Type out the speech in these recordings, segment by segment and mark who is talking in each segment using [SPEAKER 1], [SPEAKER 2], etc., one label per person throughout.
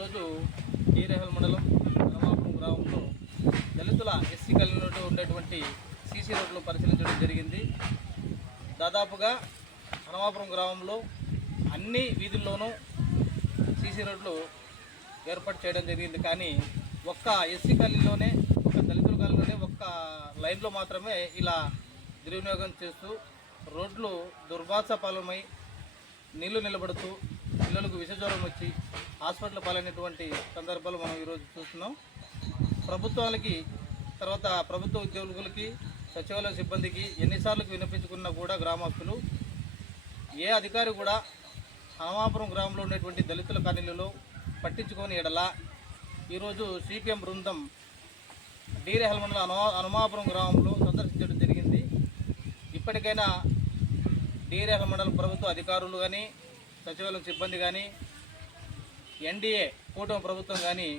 [SPEAKER 1] ఈరోజు నీరేహల్ మండలం హనుమాపురం గ్రామంలో దళితుల ఎస్సీ కలిగినట్టు ఉండేటువంటి సీసీ రోడ్లు పరిశీలించడం జరిగింది. దాదాపుగా హనుమాపురం గ్రామంలో అన్ని వీధుల్లోనూ సీసీ రోడ్లు ఏర్పాటు చేయడం జరిగింది. కానీ ఒక్క ఎస్సీ కాలనీలోనే ఒక దళితుల కాలనీలోనే ఒక్క లైన్లో మాత్రమే ఇలా దుర్వినియోగం చేస్తూ రోడ్లు దుర్భాష పాలమై నీళ్ళు నిలబడుతూ పిల్లలకు విషజ్వరం వచ్చి హాస్పిటల్ పాలైనటువంటి సందర్భాలు మనం ఈరోజు చూస్తున్నాం. ప్రభుత్వాలకి తర్వాత ప్రభుత్వ ఉద్యోగులకి సచివాలయ సిబ్బందికి ఎన్నిసార్లు వినిపించుకున్నా కూడా గ్రామస్తులు ఏ అధికారి కూడా హనుమాపురం గ్రామంలో ఉన్నటువంటి దళితుల కాలనీలలో పట్టించుకొని ఎడలా ఈరోజు సిపిఎం బృందం డీరేహల్ మండలం హనుమా హనుమాపురం గ్రామంలో సందర్శించడం జరిగింది. ఇప్పటికైనా డీరేహల్ మండల ప్రభుత్వ అధికారులు కానీ సచివాలయం సిబ్బంది కానీ ఎన్డీఏ కూటమి ప్రభుత్వం కానీ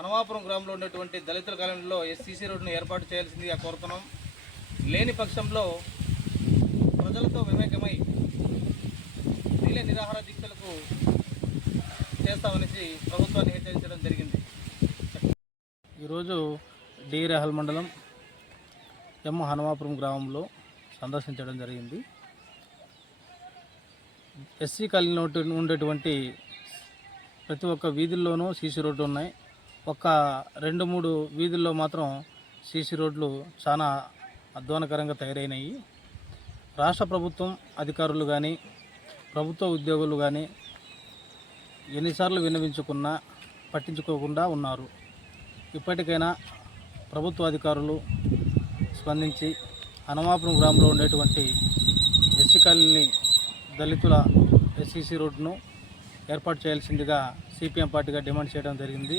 [SPEAKER 1] అనవాపురం గ్రామంలో ఉన్నటువంటి దళితుల కాలనీలో ఎస్సీసీ రోడ్డును ఏర్పాటు చేయాల్సిందిగా కోరుతున్నాం. లేని పక్షంలో ప్రజలతో వివేకమై రీలే నిరాహార దీక్షలకు చేస్తామనేసి ప్రభుత్వాన్ని హెచ్చరించడం జరిగింది. ఈరోజు డీరేహల్ మండలం ఎం హనుమాపురం గ్రామంలో సందర్శించడం జరిగింది. ఎస్సీ కాలనీలో ఉండేటువంటి ప్రతి ఒక్క వీధుల్లోనూ సీసీ రోడ్లు ఉన్నాయి. ఒక రెండు మూడు వీధుల్లో మాత్రం సీసీ రోడ్లు చాలా అధ్వానకరంగా తయారైనాయి. రాష్ట్ర ప్రభుత్వం అధికారులు కానీ ప్రభుత్వ ఉద్యోగులు కానీ ఎన్నిసార్లు విన్నవించుకున్నా పట్టించుకోకుండా ఉన్నారు. ఇప్పటికైనా ప్రభుత్వ అధికారులు స్పందించి అనమాపురం గ్రామంలో ఉండేటువంటి ఎస్సీ కాలనీ దళితుల ఎస్సీసీ రోడ్ను ఏర్పాటు చేయాల్సిందిగా సిపిఎం పార్టీగా డిమాండ్ చేయడం జరిగింది.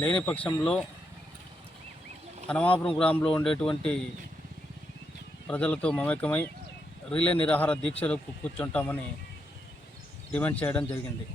[SPEAKER 1] లేని పక్షంలో హనమాపురం గ్రామంలో ఉండేటువంటి ప్రజలతో మమేకమై రిలే నిరాహార దీక్షలకు కూర్చుంటామని డిమాండ్ చేయడం జరిగింది.